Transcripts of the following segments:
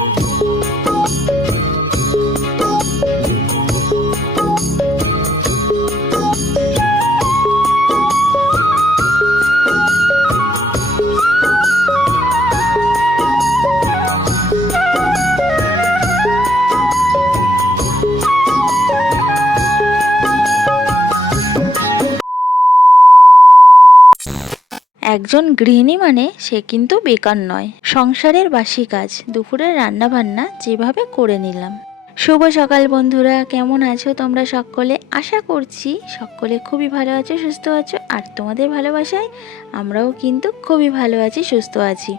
Thank you. একজন গৃহিণী মানে সে কিন্তু বেকার নয়। সংসারের বাসি কাজ, দুপুরের রান্না বান্না যেভাবে করে নিলাম। শুভ সকাল বন্ধুরা, কেমন আছো তোমরা সকলে? আশা করছি সকলে খুবই ভালো আছো, সুস্থ আছো, আর তোমাদের ভালোবাসায় আমরাও কিন্তু খুবই ভালো আছি, সুস্থ আছি।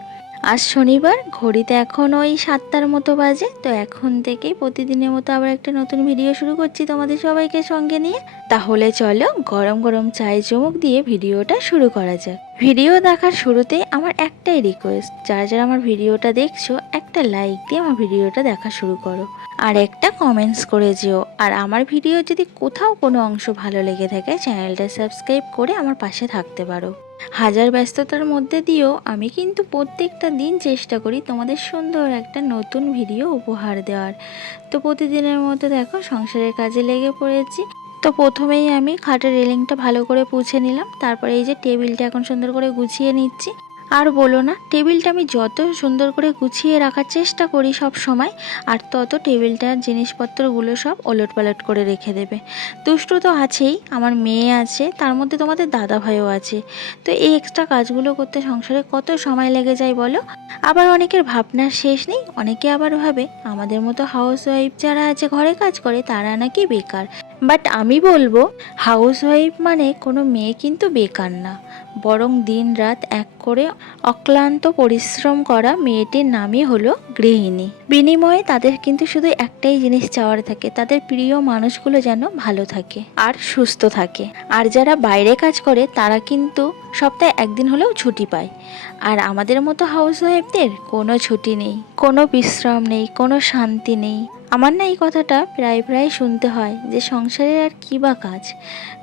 আজ শনিবার, ঘড়িতে এখন ওই সাতটার মতো বাজে, তো এখন থেকেই প্রতিদিনের মতো আবার একটা নতুন ভিডিও শুরু করছি তোমাদের সবাইকে সঙ্গে নিয়ে। তাহলে চলো গরম গরম চায়ে চুমুক দিয়ে ভিডিওটা শুরু করা যাক। ভিডিও দেখার শুরুতে আমার একটাই রিকোয়েস্ট যারা যারা আমার ভিডিওটা দেখছ, একটা লাইক দিয়ে আমার ভিডিওটা দেখা শুরু করো। আর একটা কমেন্টস করে যেও। আর আমার ভিডিও যদি কোথাও কোনো অংশ ভালো লেগে থাকে চ্যানেলটা সাবস্ক্রাইব করে আমার পাশে থাকতে পারো। হাজার ব্যস্ততার মধ্যে দিয়েও আমি কিন্তু প্রত্যেকটা দিন চেষ্টা করি তোমাদের সুন্দর একটা নতুন ভিডিও উপহার দেওয়ার। তো প্রতিদিনের মতো দেখো, সংসারের কাজে লেগে পড়েছি। তো প্রথমেই আমি খাটের রেলিংটা ভালো করে পুছে নিলাম। তারপরে এই যে টেবিলটা এখন সুন্দর করে গুছিয়ে নিচ্ছি। আর বলো না, টেবিলটা আমি যত সুন্দর করে গুছিয়ে রাখার চেষ্টা করি সব সময়, আর তত টেবিলটার জিনিসপত্রগুলো সব ওলট পালট করে রেখে দেবে। দুষ্টু তো আছেই, আমার মেয়ে আছে, তার মধ্যে তোমাদের দাদা ভাইও আছে। তো এই এক্সট্রা কাজগুলো করতে সংসারে কত সময় লেগে যায় বলো? আবার অনেকের ভাবনার শেষ নেই, অনেকে আবার ভাবে, আমাদের মতো হাউস ওয়াইফ যারা আছে, ঘরে কাজ করে, তারা নাকি বেকার। বাট আমি বলব হাউস ওয়াইফ মানে কোনো মেয়ে কিন্তু বেকার না। বরং দিন রাত এক করে অক্লান্ত পরিশ্রম করা মেয়েটির নামই হলো গৃহিণী। বিনিময়ে তাদের কিন্তু শুধু একটাই জিনিস চাওয়ার থাকে, তাদের প্রিয় মানুষগুলো যেন ভালো থাকে আর সুস্থ থাকে। আর যারা বাইরে কাজ করে, তারা কিন্তু সপ্তাহে একদিন হলেও ছুটি পায়। আর আমাদের মতো হাউস ওয়াইফদের কোনো ছুটি নেই, কোনো বিশ্রাম নেই, কোনো শান্তি নেই। আমার না এই কথাটা প্রায় প্রায় শুনতে হয় যে সংসারের আর কী বা কাজ?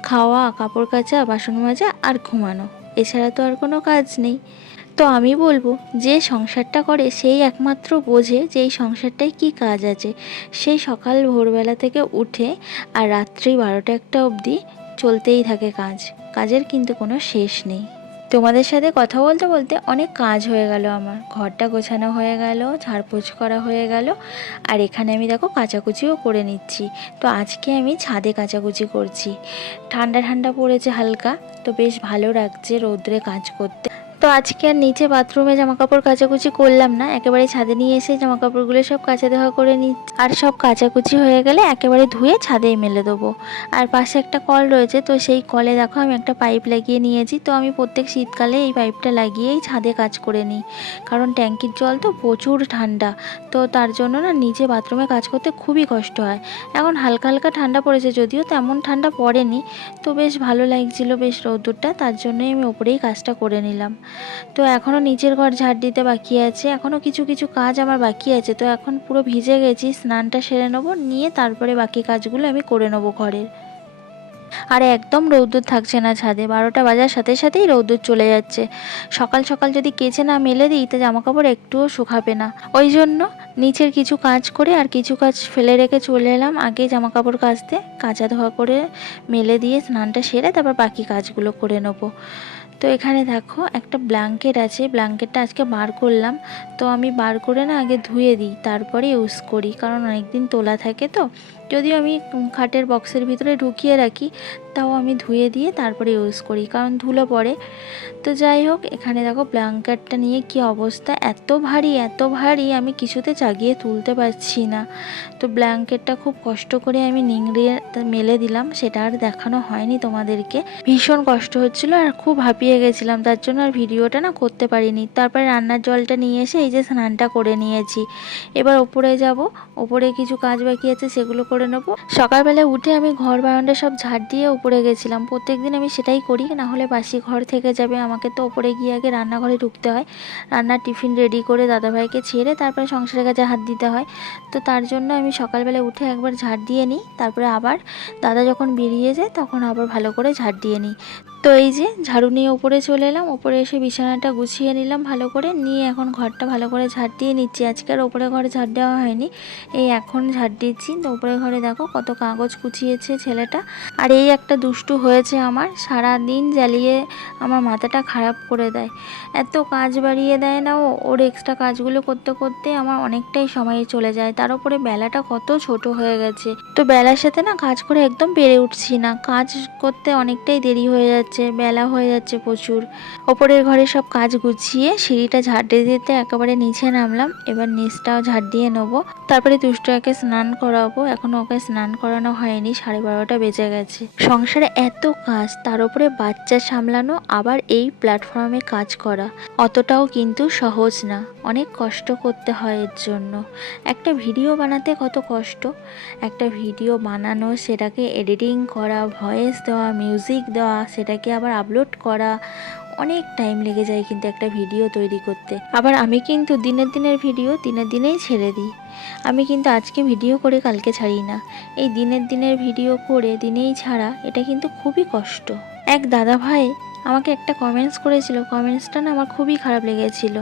খাওয়া, কাপড় কাচা, বাসন মাজা আর ঘুমানো, এছাড়া তো আর কোনো কাজ নেই। তো আমি বলব, যে সংসারটা করে সেই একমাত্র বোঝে যে এই সংসারটায় কী কাজ আছে। সেই সকাল ভোরবেলা থেকে উঠে আর রাত্রি বারোটা একটা অবধি চলতেই থাকে কাজ। কাজের কিন্তু কোনো শেষ নেই। তোমাদের সাথে কথা বলতে বলতে অনেক কাজ হয়ে গেল আমার। ঘরটা গোছানো হয়ে গেল ঝাড়পোছ করা হয়ে গেল, আর এখানে আমি দেখো কাচাকুচিও করে নিচ্ছি। তো আজকে আমি ছাদে কাচাকুচি করছি। ঠান্ডা ঠান্ডা পড়েছে হালকা, তো বেশ ভালো লাগছে রৌদ্রে কাজ করতে। তো আজকে আর নিচে বাথরুমে জামা কাপড় কাচাকুচি করলাম না। একেবারে ছাদে নিয়ে এসে জামা কাপড়গুলো সব কাচা দেওয়া করে নি আর সব কাচাকুচি হয়ে গেলে একেবারে ধুয়ে ছাদেই মেলে দেবো। আর পাশে একটা কল রয়েছে, তো সেই কলে দেখো আমি একটা পাইপ লাগিয়ে নিয়েছি। তো আমি প্রত্যেক শীতকালে এই পাইপটা লাগিয়েই ছাদে কাজ করে নিই। কারণ ট্যাঙ্কির জল তো প্রচুর ঠান্ডা, তো তার জন্য না নিচে বাথরুমে কাজ করতে খুবই কষ্ট হয়। এখন হালকা হালকা ঠান্ডা পড়েছে যদিও তেমন ঠান্ডা পড়েনি, তো বেশ ভালো লাগছিল বেশ রৌদ্রটা তার জন্যই আমি ওপরেই কাজটা করে নিলাম। তো এখনও নিচের ঘর ঝাড় দিতে বাকি আছে। এখনও কিছু কিছু কাজ আমার বাকি আছে। তো এখন পুরো ভিজে গেছি, স্নানটা সেরে নেব, নিয়ে তারপরে বাকি কাজগুলো আমি করে নেব ঘরের। আর একদম রৌদ্র থাকছে না ছাদে, বারোটা বাজার সাথে সাথেই রৌদ্র চলে যাচ্ছে। সকাল সকাল যদি কেচে না মেলে দিই, তা জামা কাপড় একটুও শুকাবে না। ওই জন্য নিচের কিছু কাজ করে আর কিছু কাজ ফেলে রেখে চলে এলাম। আগে জামা কাপড় কাচতে, কাঁচা ধোয়া করে মেলে দিয়ে স্নানটা সেরে তারপর বাকি কাজগুলো করে নেব। তো এখানে দেখো একটা ব্ল্যাঙ্কেট আছে। ব্ল্যাঙ্কেটটা আজকে বার করলাম। তো আমি বার করে না আগে ধুয়ে দিই, তারপরে ইউজ করি। কারণ অনেক দিন তোলা থাকে তো। যদিও আমি খাটের বক্সের ভিতরে ঢুকিয়ে রাখি, তাও আমি ধুয়ে দিয়ে তারপরে ইউজ করি, কারণ ধুলো পড়ে। তো যাই হোক, এখানে দেখো ব্ল্যাঙ্কেটটা নিয়ে কি অবস্থা। এত ভারী এত ভারী, আমি কিছুতে চাগিয়ে তুলতে পারছি না। তো ব্ল্যাঙ্কেটটা খুব কষ্ট করে আমি নিংড়িয়ে মেলে দিলাম, সেটা আর দেখানো হয়নি তোমাদেরকে। ভীষণ কষ্ট হচ্ছিল আর খুব হাঁপিয়ে গেছিলাম, তার জন্য আর ভিডিওটা না করতে পারিনি। তারপরে রান্নার জলটা নিয়ে এসে এই যে স্নানটা করে নিয়েছি। এবার ওপরে যাব, ওপরে কিছু কাজ বাকি আছে, সেগুলো করে নেব। সকালবেলা উঠে আমি ঘর বারান্দা সব ঝাড় দিয়ে উপরে গেছিলাম। প্রত্যেকদিন আমি সেটাই করি, না হলে বাসি ঘর থেকে যাবে। আমাকে তো ওপরে গিয়ে আগে রান্নাঘরে ঢুকতে হয়। রান্নার টিফিন রেডি করে দাদাভাইকে ছেড়ে তারপরে সংসারের কাছে হাত দিতে হয়। তো তার জন্য আমি সকালবেলা উঠে একবার ঝাড় দিয়ে নিই, তারপরে আবার দাদা যখন বেরিয়ে যায় তখন আবার ভালো করে ঝাড় দিয়ে নিই। তো এই যে ঝাড়ু নিয়ে ওপরে চলে এলাম ওপরে এসে বিছানাটা গুছিয়ে নিলাম ভালো করে। নিয়ে এখন ঘরটা ভালো করে ঝাড় দিয়ে নিচ্ছি। আজকে আর ওপরে ঘরে ঝাড় দেওয়া হয়নি। এই এখন ঝাড় দিচ্ছি। তো ওপরে ঘরে দেখো কত কাগজ কুচিয়েছে ছেলেটা। আর এই একটা দুষ্টু হয়েছে আমার সারা দিন জ্বালিয়ে আমার মাথাটা খারাপ করে দেয়। এত কাজ বাড়িয়ে দেয় না ও, ওর এক্সট্রা কাজগুলো করতে করতে আমার অনেকটাই সময় চলে যায়। তার উপরে বেলাটা কত ছোট হয়ে গেছে। তো বেলার সাথে না কাজ করে একদম পেরে উঠছি না। কাজ করতে অনেকটাই দেরি হয়ে যাচ্ছে, বেলা হয়ে যাচ্ছে প্রচুর। ওপরের ঘরে সব কাজ গুছিয়ে সিঁড়িটা ঝাড় দিয়ে দিতে একেবারে নিচে নামলাম। এবার নিচটাও ঝাড় দিয়ে নেব। তারপরে দুষ্টুয়াকে স্নান করাবো। এখনও ওকে স্নান করানো হয়নি, সাড়ে বারোটা বেজে গেছে। সংসারে এত কাজ, তার উপরে বাচ্চা সামলানো, আবার এই প্ল্যাটফর্মে কাজ করা, অতটাও কিন্তু সহজ না। অনেক কষ্ট করতে হয় এর জন্য। একটা ভিডিও বানাতে কত কষ্ট। একটা ভিডিও বানানো, সেটাকে এডিটিং করা ভয়েস দেওয়া মিউজিক দেওয়া, সেটাকে আবার আপলোড করা অনেক টাইম লেগে যায় কিন্তু একটা ভিডিও তৈরি করতে। আবার আমি কিন্তু দিনের দিনের ভিডিও দিনের দিনেই ছেড়ে দিই। আমি কিন্তু আজকে ভিডিও করে কালকে ছাড়ি না। এই দিনের দিনের ভিডিও করে দিনেই ছাড়া এটা কিন্তু খুবই কষ্ট। এক দাদা ভাই আমাকে একটা কমেন্টস করেছিল। কমেন্টসটা না আমার খুবই খারাপ লেগেছিল।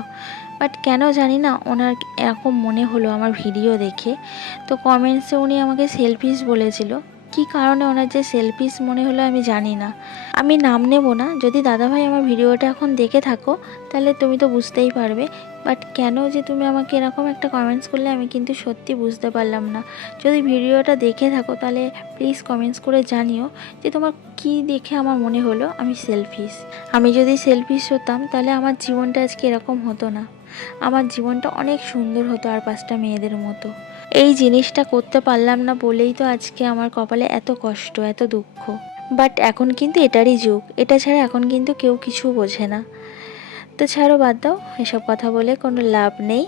বাট কেন জানি না, ওনার এরকম মনে হলো আমার ভিডিও দেখে। তো কমেন্টসে উনি আমাকে সেলফিস বলেছিল। কি কারণে ওনার যে সেলফিস মনে হলো আমি জানি না। আমি নাম নেব না, যদি দাদাভাই আমার ভিডিওটা এখন দেখে থাকো, তাহলে তুমি তো বুঝতেই পারবে। বাট কেন যে তুমি আমাকে এরকম একটা কমেন্টস করলে আমি কিন্তু সত্যি বুঝতে পারলাম না। যদি ভিডিওটা দেখে থাকো, তাহলে প্লিজ কমেন্টস করে জানিও যে তোমার কি দেখে আমার মনে হলো আমি সেলফিস আমি যদি সেলফিস হতাম, তাহলে আমার জীবনটা আজকে এরকম হতো না। আমার জীবনটা অনেক সুন্দর হতো আর পাঁচটা মেয়েদের মতো। এই জিনিসটা করতে পারলাম না বলেই তো আজকে আমার কপালে এত কষ্ট, এত দুঃখ। বাট এখন কিন্তু এটারই যুগ। এটা ছাড়া এখন কিন্তু কেউ কিছু বোঝে না। তো ছাড়ো, বাদ দাও। এসব কথা বলে কোনো লাভ নেই।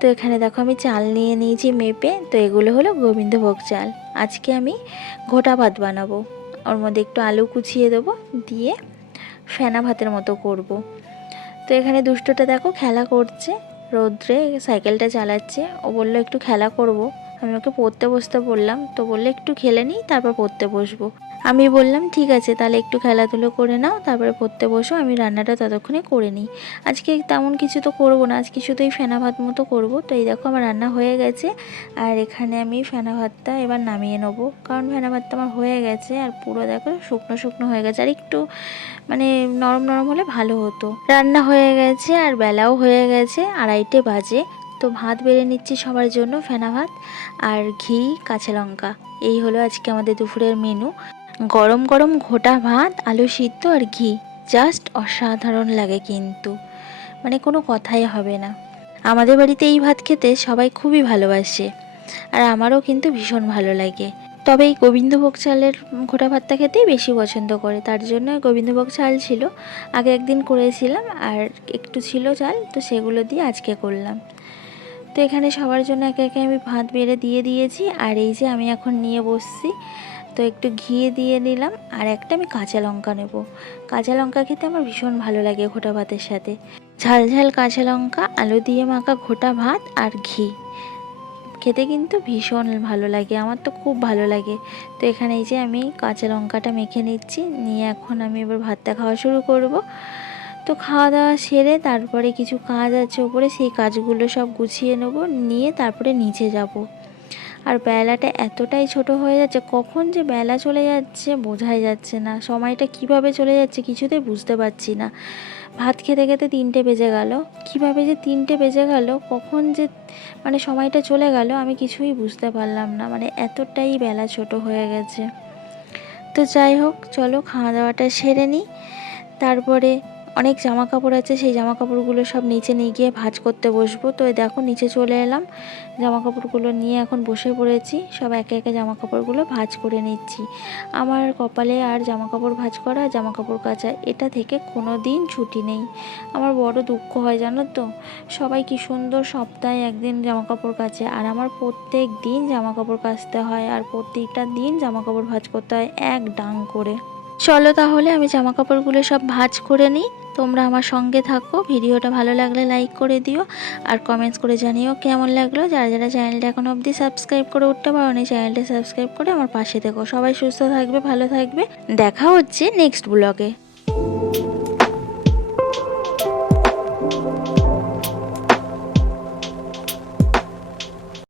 তো এখানে দেখো আমি চাল নিয়ে নিয়েছি মেপে। তো এগুলো হলো গোবিন্দভোগ চাল। আজকে আমি ঘোটা ভাত বানাবো। ওর মধ্যে একটু আলু কুচিয়ে দেবো। দিয়ে ফেনা ভাতের মতো করব। তো এখানে দুষ্টটা দেখো খেলা করছে। রৌদ্রে সাইকেলটা চালাচ্ছে। ও বলল, একটু খেলা করব। আমি ওকে পড়তে বসতে বললাম। তো বলল, একটু খেলে নিই, তারপর পড়তে বসবো। আমি বললাম, ঠিক আছে, তাহলে একটু খেলাধুলো করে নাও, তারপরে পড়তে বসো, আমি রান্নাটা ততক্ষণে করে নিই। আজকে তেমন কিছু তো করব না, আজকে শুধু এই ফেনা ভাত মতো করব। তো এই দেখো আমার রান্না হয়ে গেছে, আর এখানে আমি ফেনা ভাতটা এবার নামিয়ে নেব। কারণ ফেনা ভাতটা আমার হয়ে গেছে, আর পুরো দেখো শুকনো শুকনো হয়ে গেছে, আর একটু মানে নরম নরম হলে ভালো হতো। রান্না হয়ে গেছে, আর বেলাও হয়ে গেছে, আড়াইটে বাজে। তো ভাত বেড়ে নিচ্ছি সবার জন্য, ফেনা ভাত আর ঘি, কাঁচা লঙ্কা। এই হলো আজকে আমাদের দুপুরের মেনু গরম গরম ঘোটা ভাত, আলু সিদ্ধ আর ঘি। জাস্ট অসাধারণ লাগে কিন্তু। মানে কোনো কথাই হবে না। আমাদের বাড়িতে এই ভাত খেতে সবাই খুবই ভালোবাসে। আর আমারও কিন্তু ভীষণ ভালো লাগে। তবে এই গোবিন্দভোগ চালের ঘোটা ভাতটা খেতেই বেশি পছন্দ করে। তার জন্য গোবিন্দভোগ চাল ছিল। আগে একদিন করেছিলাম আর একটু ছিল চাল, তো সেগুলো দিয়ে আজকে করলাম। তো এখানে সবার জন্য একে একে আমি ভাত বেড়ে দিয়ে দিয়েছি। আর এই যে আমি এখন নিয়ে বসছি তো একটু ঘি দিয়ে নিলাম, আর একটা আমি কাঁচা লঙ্কা নেব। কাঁচা লঙ্কা খেতে আমার ভীষণ ভালো লাগে ঘোটা ভাতের সাথে। ঝাল ঝাল কাঁচা লঙ্কা, আলু দিয়ে মাখা ঘোটা ভাত আর ঘি। খেতে কিন্তু ভীষণ ভালো লাগে, আমার তো খুব ভালো লাগে। তো এখানে এই যে আমি কাঁচা লঙ্কাটা মেখে নিচ্ছি, নিয়ে এখন আমি এবার ভাতটা খাওয়া শুরু করব। তো খাওয়া দাওয়া সেরে তারপরে কিছু কাজ আছে ওপরে, সেই কাজগুলো সব গুছিয়ে নেব, নিয়ে তারপরে নিচে যাব। আর বেলাটা এতটাই ছোট হয়ে যাচ্ছে, কখন যে বেলা চলে যাচ্ছে বোঝাই যাচ্ছে না। সময়টা কীভাবে চলে যাচ্ছে কিছুতেই বুঝতে পারছি না। ভাত খেতে খেতে তিনটে বেজে গেল। কীভাবে যে তিনটে বেজে গেল, কখন যে মানে সময়টা চলে গেল, আমি কিছুই বুঝতে পারলাম না। মানে এতটাই বেলা ছোট হয়ে গেছে। তো যাই হোক, চলো খাওয়া দাওয়াটা সেরে নিই। তারপরে অনেক জামা কাপড় আছে, সেই জামা কাপড়গুলো সব নিচে নিয়ে গিয়ে ভাঁজ করতে বসবো। তো দেখো, নিচে চলে এলাম। জামা কাপড়গুলো নিয়ে এখন বসে পড়েছি। সব একে একে জামা কাপড়গুলো ভাঁজ করে নিচ্ছি। আমার কপালে আর জামা কাপড় ভাঁজ করা জামা কাপড় কাচা, এটা থেকে কোনো দিন ছুটি নেই। আমার বড় দুঃখ হয়, জানো তো? সবাই কি সুন্দর সপ্তাহে একদিন জামা কাপড় কাচে, আর আমার প্রত্যেক দিন জামা কাপড় কাচতে হয়, আর প্রত্যেকটা দিন জামা কাপড় ভাঁজ করতে হয়, এক ডাং করে। চলো তাহলে আমি জামা কাপড়গুলো সব ভাঁজ করে নিই। তোমরা আমার সঙ্গে থাকো। ভিডিওটা ভালো লাগলে লাইক করে দিও। আর কমেন্টস করে জানিও কেমন লাগল। যারা যারা চ্যানেলটা এখন অবধি সাবস্ক্রাইব করে উঠতে পারো নি চ্যানেলটা সাবস্ক্রাইব করে আমার পাশে থেকো। সবাই সুস্থ থাকবে, ভালো থাকবে। দেখা হচ্ছে নেক্সট ব্লগে